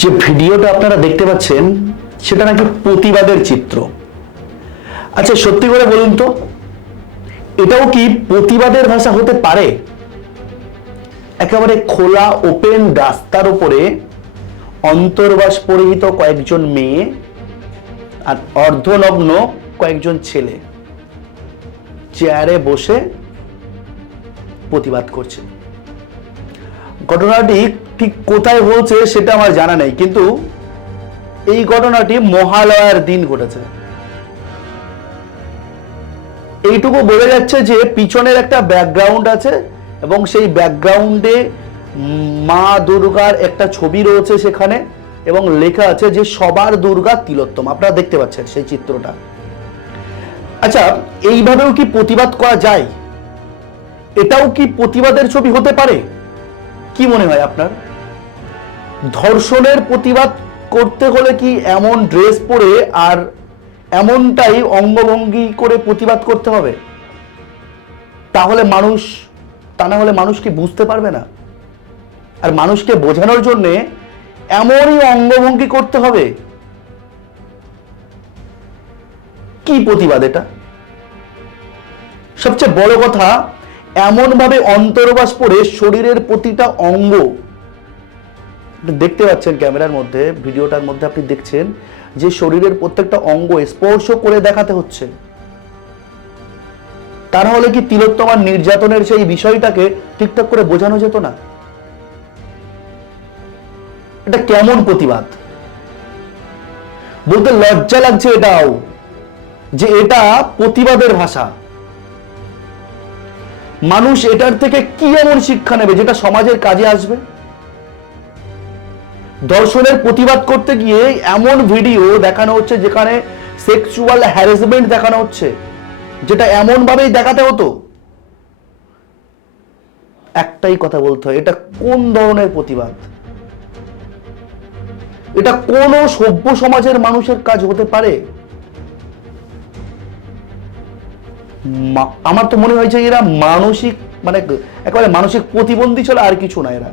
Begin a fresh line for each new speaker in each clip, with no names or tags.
যে ভিডিওটা আপনারা দেখতে পাচ্ছেন, সেটা নাকি প্রতিবাদের চিত্র। আচ্ছা সত্যি করে বলুন তো, এটাও কি প্রতিবাদের ভাষা হতে পারে? একেবারে খোলা ওপেন রাস্তার উপরে অন্তর্বাস পরিহিত কয়েকজন মেয়ে আর অর্ধনগ্ন কয়েকজন ছেলে চেয়ারে বসে প্রতিবাদ করছে ঘটনাটি ঠিক কোথায় হয়েছে সেটা আমার জানা নেই, কিন্তু এই ঘটনাটি মহালয়ার দিন ঘটেছে। এইটুকু বোঝা যাচ্ছে যে পিছনের একটা ব্যাকগ্রাউন্ড আছে এবং সেই ব্যাকগ্রাউন্ডে মা দুর্গার একটা ছবি রয়েছে সেখানে এবং লেখা আছে যে সবার দুর্গা তিলোত্তম। আপনারা দেখতে পাচ্ছেন সেই চিত্রটা। আচ্ছা এইভাবেও কি প্রতিবাদ করা যায়? এটাও কি প্রতিবাদের ছবি হতে পারে? কি মনে হয় আপনার? ধর্ষণের প্রতিবাদ করতে হলে কি এমন ড্রেস পরে আর এমনটাই অঙ্গভঙ্গি করে প্রতিবাদ করতে হবে? তাহলে মানুষ, তা না হলে মানুষ কি বুঝতে পারবে না? আর মানুষকে বোঝানোর জন্য এমনই অঙ্গভঙ্গি করতে হবে? কি প্রতিবাদ এটা? সবচেয়ে বড় কথা এমনভাবে অন্তর্বাস পড়ে শরীরের প্রতিটা অঙ্গ, দেখতে পাচ্ছেন ক্যামেরার মধ্যে, ভিডিওটার মধ্যে আপনি দেখছেন যে শরীরের প্রত্যেকটা অঙ্গ স্পর্শ করে দেখাতে হচ্ছে। তা না হলে কি তিলোত্তমার নির্যাতনের সেই বিষয়টাকে ঠিকঠাক করে বোঝানো যেত না? এটা কেমন প্রতিবাদ? বলতে লজ্জা লাগছে এটাও, যে এটা প্রতিবাদের ভাষা। মানুষ এটার থেকে কি এমন শিক্ষা নেবে যেটা সমাজের কাজে আসবে? দর্শনের প্রতিবাদ করতে গিয়ে এমন ভিডিও দেখানো হচ্ছে যেখানে সেক্সুয়াল হ্যারাসমেন্ট দেখানো হচ্ছে, যেটা এমন ভাবেই দেখাতে হতো। একটাই কথা বলতে হয়, এটা কোন ধরনের প্রতিবাদ? এটা কোন সভ্য সমাজের মানুষের কাজ হতে পারে? আমার তো মনে হয়েছে এরা মানসিক মানে একেবারে মানসিক প্রতিবন্ধী ছিল আর কিছু না এরা।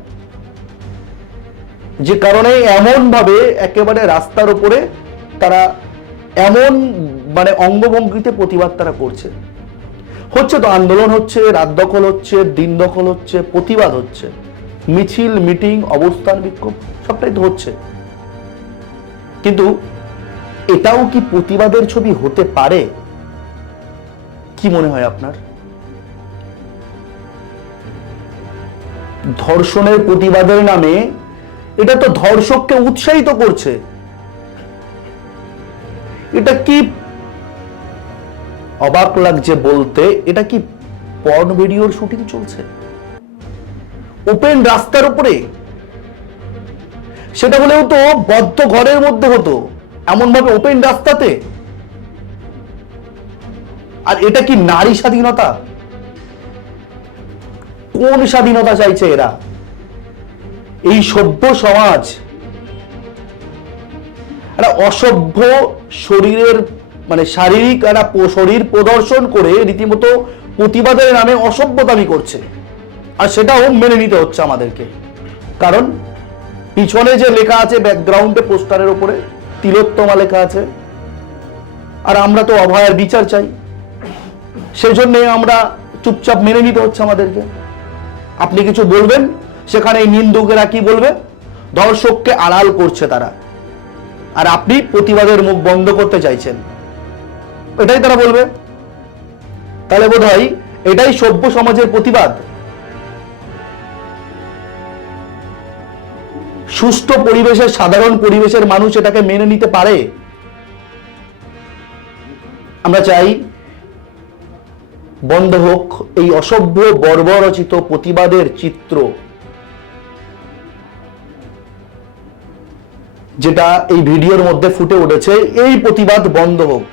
যে কারণে এমন ভাবে একেবারে রাস্তার উপরে তারা এমন মানে অঙ্গভঙ্গিতে প্রতিবাদ তারা করছে। হচ্ছে তো আন্দোলন হচ্ছে, রাত দখল হচ্ছে, দিন দখল হচ্ছে, প্রতিবাদ হচ্ছে। মিছিল, মিটিং, অবস্থান বিক্ষোভ, সবটাই তো হচ্ছে। কিন্তু এটাও কি প্রতিবাদের ছবি হতে পারে? কি মনে হয় আপনার? ধর্ষণের প্রতিবাদের নামে এটা তো ধর্ষককে উৎসাহিত করছে। এটা কি অবাক লাগছে বলতে, এটা কি পর্ন ভিডিওর শুটিং চলছে? ওপেন রাস্তার উপরে? সেটা হলেও তো বদ্ধ ঘরের মধ্যে হতো। এমন ভাবে ওপেন রাস্তাতে আর এটা কি নারী স্বাধীনতা? কোন স্বাধীনতা চাইছে এরা? এই সভ্য সমাজ, একটা অসভ্য শরীরের মানে শারীরিক একটা শরীর প্রদর্শন করে রীতিমতো প্রতিবাদের নামে অসভ্য দাবি করছে। আর সেটাও মেনে নিতে হচ্ছে আমাদেরকে। কারণ পিছনে যে লেখা আছে, ব্যাকগ্রাউন্ডে পোস্টারের উপরে তিলোত্তমা লেখা আছে। আর আমরা তো অভয়ের বিচার চাই। সেজন্য আমরা চুপচাপ মেনে নিতে হচ্ছে আমাদেরকে। আপনি কিছু বলবেন? সেখানে এই নিন্দুকেরা কি বলবে? দর্শককে আড়াল করছে তারা। আর আপনি প্রতিবাদের মুখ বন্ধ করতে চাইছেন। এটাই তারা বলবে। তাহলে বোধ হয় এটাই সভ্য সমাজের প্রতিবাদ। সুষ্ঠু পরিবেশের সাধারণ পরিবেশের মানুষ এটাকে মেনে নিতে পারে। আমরা চাই বন্ধ হোক এই অসভ্য বর্বরচিত প্রতিবাদের চিত্র। যেটা এই ভিডিওর মধ্যে ফুটে উঠেছে, এই প্রতিবাদ বন্ধ হোক।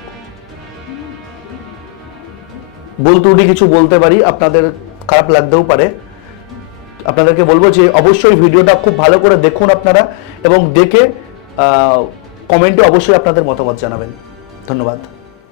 বলতে উঠি কিছু বলতে পারি, আপনাদের খারাপ লাগতেও পারে। আপনাদেরকে বলব যে অবশ্যই ভিডিওটা খুব ভালো করে দেখুন আপনারা এবং দেখে কমেন্টে অবশ্যই আপনাদের মতামত জানাবেন। ধন্যবাদ।